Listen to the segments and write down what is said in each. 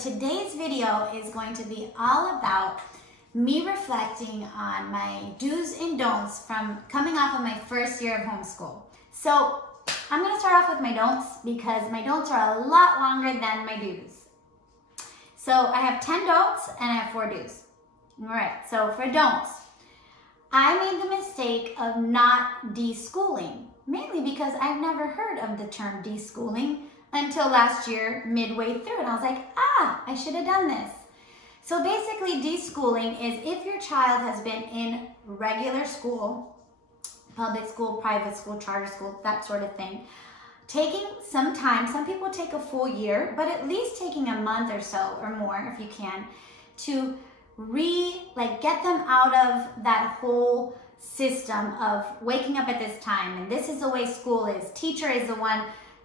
today's video is going to be all about me reflecting on my do's and don'ts from coming off of my first year of homeschool. So I'm going to start off with my don'ts because my don'ts are a lot longer than my do's. So I have 10 don'ts and I have 4 do's. All right, so for don'ts, I made the mistake of not deschooling, mainly because I've never heard of the term deschooling until last year, midway through, and I was like, I should have done this. So basically, deschooling is if your child has been in regular school, public school, private school, charter school, that sort of thing, taking some time, some people take a full year, but at least taking a month or so or more, if you can, to get them out of that whole system of waking up at this time and this is the way school is. Teacher is the one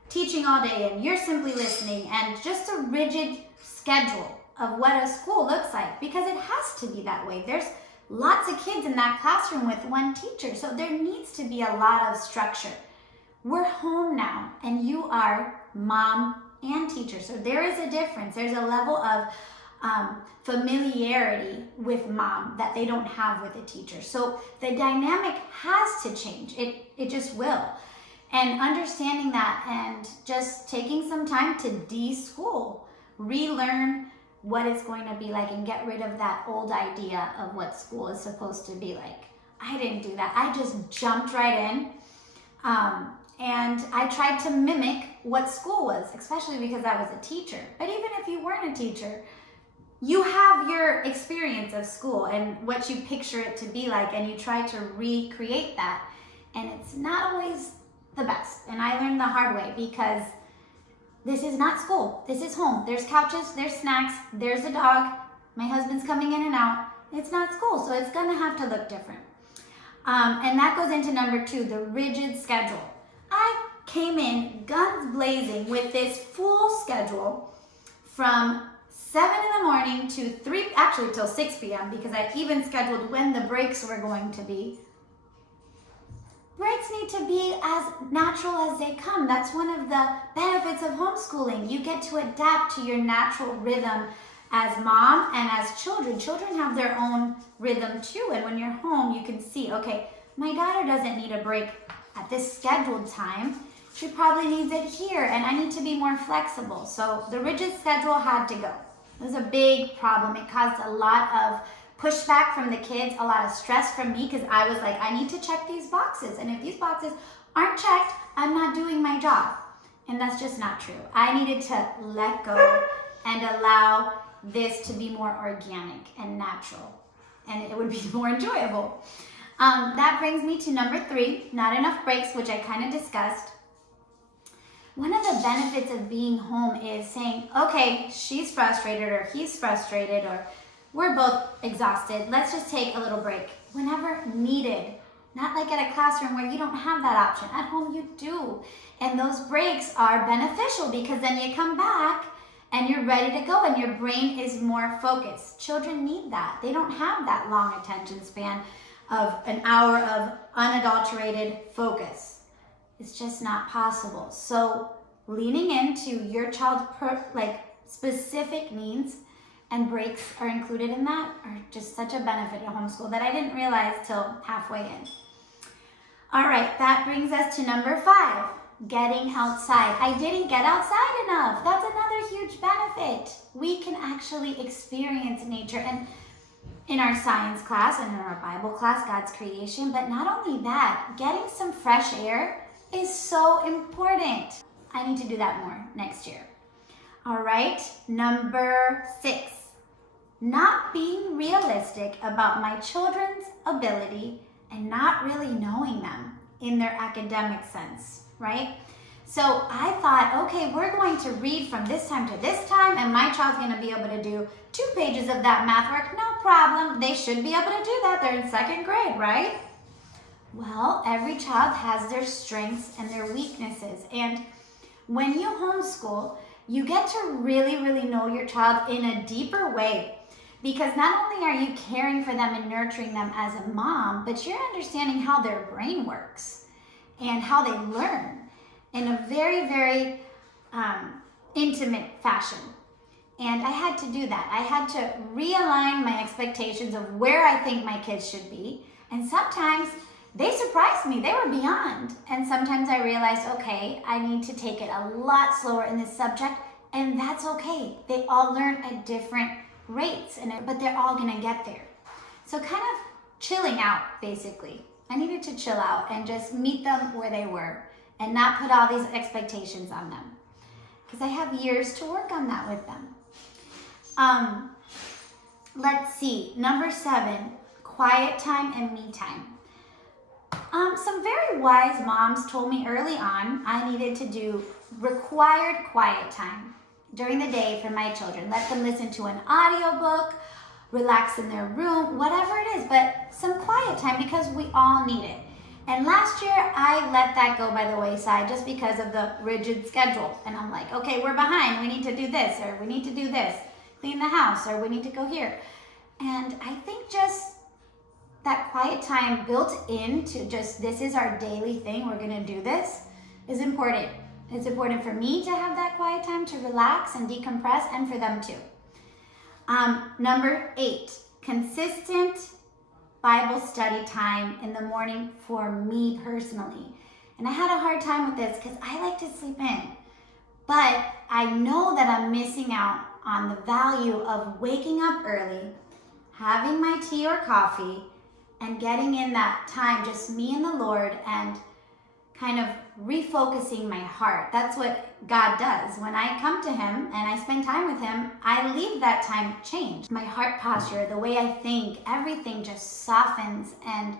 teaching all day and you're simply listening, and just a rigid schedule of what a school looks like, because it has to be that way. There's lots of kids in that classroom with one teacher, so there needs to be a lot of structure. We're home now and you are mom and teacher, so there is a difference. There's a level of familiarity with mom that they don't have with a teacher. So the dynamic has to change. It just will. And understanding that and just taking some time to de-school, relearn what it's going to be like and get rid of that old idea of what school is supposed to be like. I didn't do that. I just jumped right in. And I tried to mimic what school was, especially because I was a teacher. But even if you weren't a teacher, you have your experience of school and what you picture it to be like, and you try to recreate that. And it's not always the best. And I learned the hard way, because this is not school. This is home. There's couches, there's snacks, there's a dog. My husband's coming in and out. It's not school, so it's gonna have to look different. And that goes into number 2, the rigid schedule. I came in guns blazing with this full schedule from 7 in the morning to 3, actually till 6 p.m. because I even scheduled when the breaks were going to be. Breaks need to be as natural as they come. That's one of the benefits of homeschooling. You get to adapt to your natural rhythm as mom and as children. Children have their own rhythm too, and when you're home, you can see, okay, my daughter doesn't need a break at this scheduled time. She probably needs it here, and I need to be more flexible. So the rigid schedule had to go. It was a big problem. It caused a lot of pushback from the kids, a lot of stress from me, because I was like, I need to check these boxes. And if these boxes aren't checked, I'm not doing my job. And that's just not true. I needed to let go and allow this to be more organic and natural. And it would be more enjoyable. That brings me to number 3, not enough breaks, which I kind of discussed. One of the benefits of being home is saying, okay, she's frustrated or he's frustrated or we're both exhausted. Let's just take a little break whenever needed. Not like at a classroom where you don't have that option. At home you do. And those breaks are beneficial because then you come back and you're ready to go and your brain is more focused. Children need that. They don't have that long attention span of an hour of unadulterated focus. It's just not possible. So leaning into your child's specific needs and breaks are included in that are just such a benefit of homeschool that I didn't realize till halfway in. All right, that brings us to number 5, getting outside. I didn't get outside enough. That's another huge benefit. We can actually experience nature, and in our science class and in our Bible class, God's creation, but not only that, getting some fresh air is so important. I need to do that more next year. All right, number 6, not being realistic about my children's ability and not really knowing them in their academic sense, right? So I thought, okay, we're going to read from this time to this time and my child's gonna be able to do 2 pages of that math work, no problem. They should be able to do that, they're in 2nd grade, right? Well, every child has their strengths and their weaknesses. And when you homeschool, you get to really, really know your child in a deeper way, because not only are you caring for them and nurturing them as a mom, but you're understanding how their brain works and how they learn in a very, very intimate fashion. And I had to do that. I had to realign my expectations of where I think my kids should be. And sometimes they surprised me. They were beyond. And sometimes I realized, okay, I need to take it a lot slower in this subject, and that's okay. They all learn at different rates, but they're all gonna get there. So kind of chilling out, basically. I needed to chill out and just meet them where they were and not put all these expectations on them, because I have years to work on that with them. Let's see, number 7, quiet time and me time. Some very wise moms told me early on I needed to do required quiet time during the day for my children. Let them listen to an audiobook, relax in their room, whatever it is, but some quiet time because we all need it. And last year I let that go by the wayside just because of the rigid schedule. And I'm like, okay, we're behind. We need to do this, or we need to do this, clean the house, or we need to go here. And I think just that quiet time built into just, this is our daily thing, we're gonna do this, is important. It's important for me to have that quiet time to relax and decompress, and for them too. Number 8, consistent Bible study time in the morning for me personally. And I had a hard time with this because I like to sleep in. But I know that I'm missing out on the value of waking up early, having my tea or coffee, and getting in that time, just me and the Lord, and kind of refocusing my heart. That's what God does. When I come to Him and I spend time with Him, I leave that time changed. My heart posture, the way I think, everything just softens, and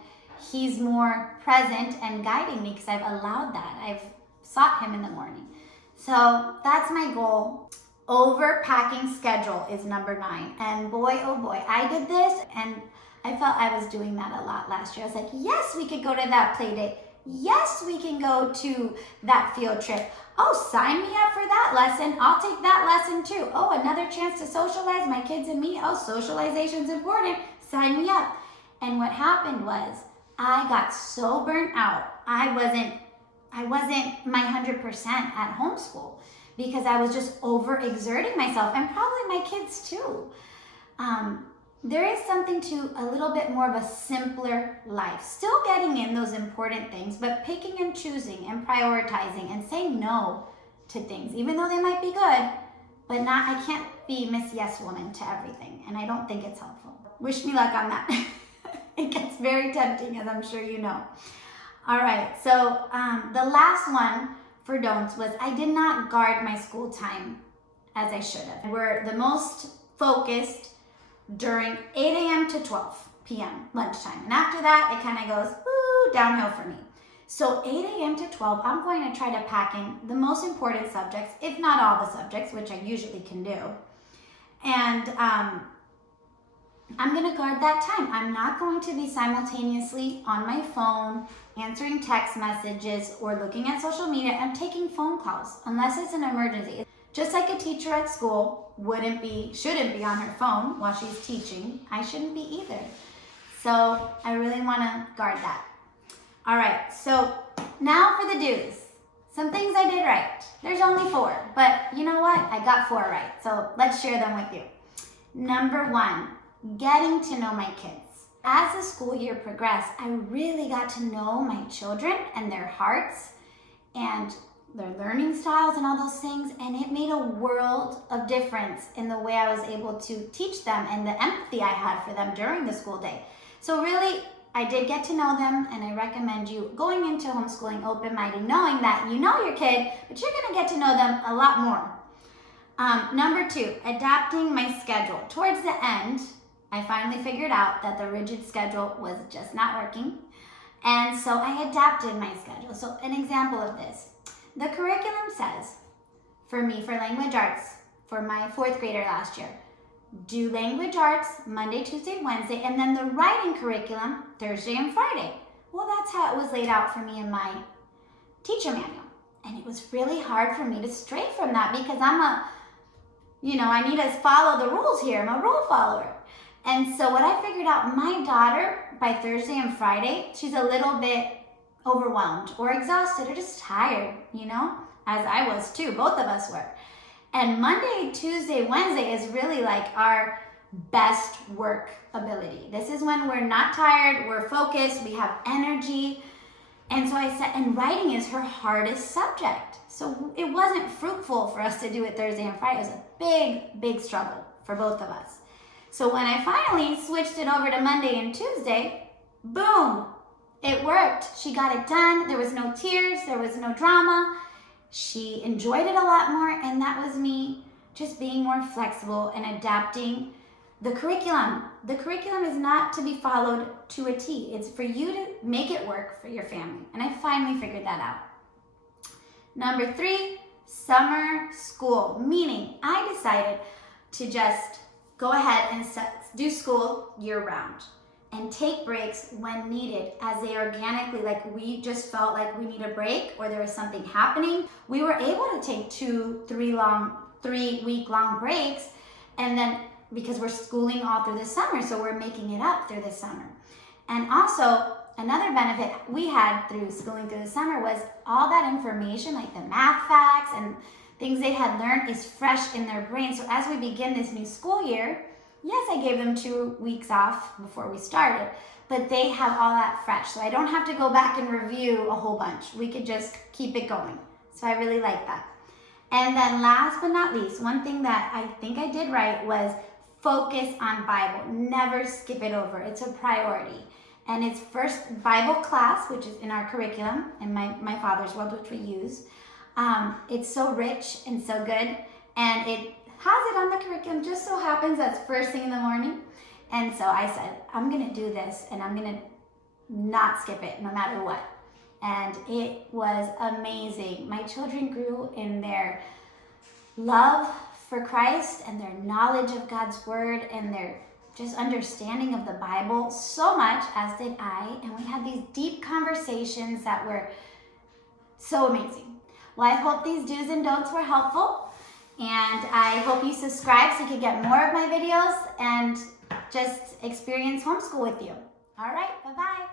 He's more present and guiding me because I've allowed that. I've sought Him in the morning. So that's my goal. Overpacking schedule is number 9. And boy, oh boy, I did this, and I felt I was doing that a lot last year. I was like, yes, we could go to that play date. Yes, we can go to that field trip. Oh, sign me up for that lesson. I'll take that lesson too. Oh, another chance to socialize, my kids and me. Oh, socialization's important. Sign me up. And what happened was I got so burnt out. I wasn't my 100% at homeschool because I was just overexerting myself, and probably my kids too. There is something to a little bit more of a simpler life. Still getting in those important things, but picking and choosing and prioritizing and saying no to things, even though they might be good, but I can't be Miss Yes Woman to everything, and I don't think it's helpful. Wish me luck on that. It gets very tempting, as I'm sure you know. All right, so the last one for don'ts was I did not guard my school time as I should have. We're the most focused during 8 a.m. to 12 p.m. lunchtime. And after that, it kind of goes downhill for me. So 8 a.m. to 12, I'm going to try to pack in the most important subjects, if not all the subjects, which I usually can do. And I'm going to guard that time. I'm not going to be simultaneously on my phone, answering text messages, or looking at social media and taking phone calls, unless it's an emergency. Just like a teacher at school shouldn't be on her phone while she's teaching, I shouldn't be either. So I really want to guard that. All right, so now for the do's. Some things I did right. There's only 4, but you know what? I got 4 right, so let's share them with you. Number 1, getting to know my kids. As the school year progressed, I really got to know my children and their hearts and their learning styles and all those things, and it made a world of difference in the way I was able to teach them and the empathy I had for them during the school day. So really, I did get to know them, and I recommend you going into homeschooling open-minded, knowing that you know your kid, but you're gonna get to know them a lot more. Number 2, adapting my schedule. Towards the end, I finally figured out that the rigid schedule was just not working, and so I adapted my schedule. So an example of this. The curriculum says, for me, for language arts, for my 4th grader last year, do language arts Monday, Tuesday, Wednesday, and then the writing curriculum Thursday and Friday. Well, that's how it was laid out for me in my teacher manual. And it was really hard for me to stray from that because I need to follow the rules here. I'm a rule follower. And so what I figured out, my daughter, by Thursday and Friday, she's a little bit overwhelmed or exhausted or just tired, as I was too. Both of us were. And Monday, Tuesday, Wednesday is really like our best work ability. This is when we're not tired, we're focused, we have energy. And so I said, and writing is her hardest subject. So it wasn't fruitful for us to do it Thursday and Friday. It was a big, big struggle for both of us. So when I finally switched it over to Monday and Tuesday, boom, it worked. She got it done. There was no tears, there was no drama. She enjoyed it a lot more, and that was me just being more flexible and adapting the curriculum. The curriculum is not to be followed to a T. It's for you to make it work for your family. And I finally figured that out. Number 3, summer school. Meaning I decided to just go ahead and do school year round and take breaks when needed as they organically, like we just felt like we need a break or there was something happening. We were able to take 3-week long breaks, and then because we're schooling all through the summer, so we're making it up through the summer. And also another benefit we had through schooling through the summer was all that information, like the math facts and things they had learned, is fresh in their brain. So as we begin this new school year, yes, I gave them 2 weeks off before we started, but they have all that fresh. So I don't have to go back and review a whole bunch. We could just keep it going. So I really like that. And then last but not least, one thing that I think I did right was focus on Bible. Never skip it over. It's a priority. And it's first Bible class, which is in our curriculum, in my father's world, which we use. It's so rich and so good. And it has it on the curriculum. Just so happens that's first thing in the morning. And so I said, I'm going to do this and I'm going to not skip it no matter what. And it was amazing. My children grew in their love for Christ and their knowledge of God's word and their just understanding of the Bible so much, as did I. And we had these deep conversations that were so amazing. Well, I hope these do's and don'ts were helpful. And I hope you subscribe so you can get more of my videos and just experience homeschool with you. All right, bye-bye.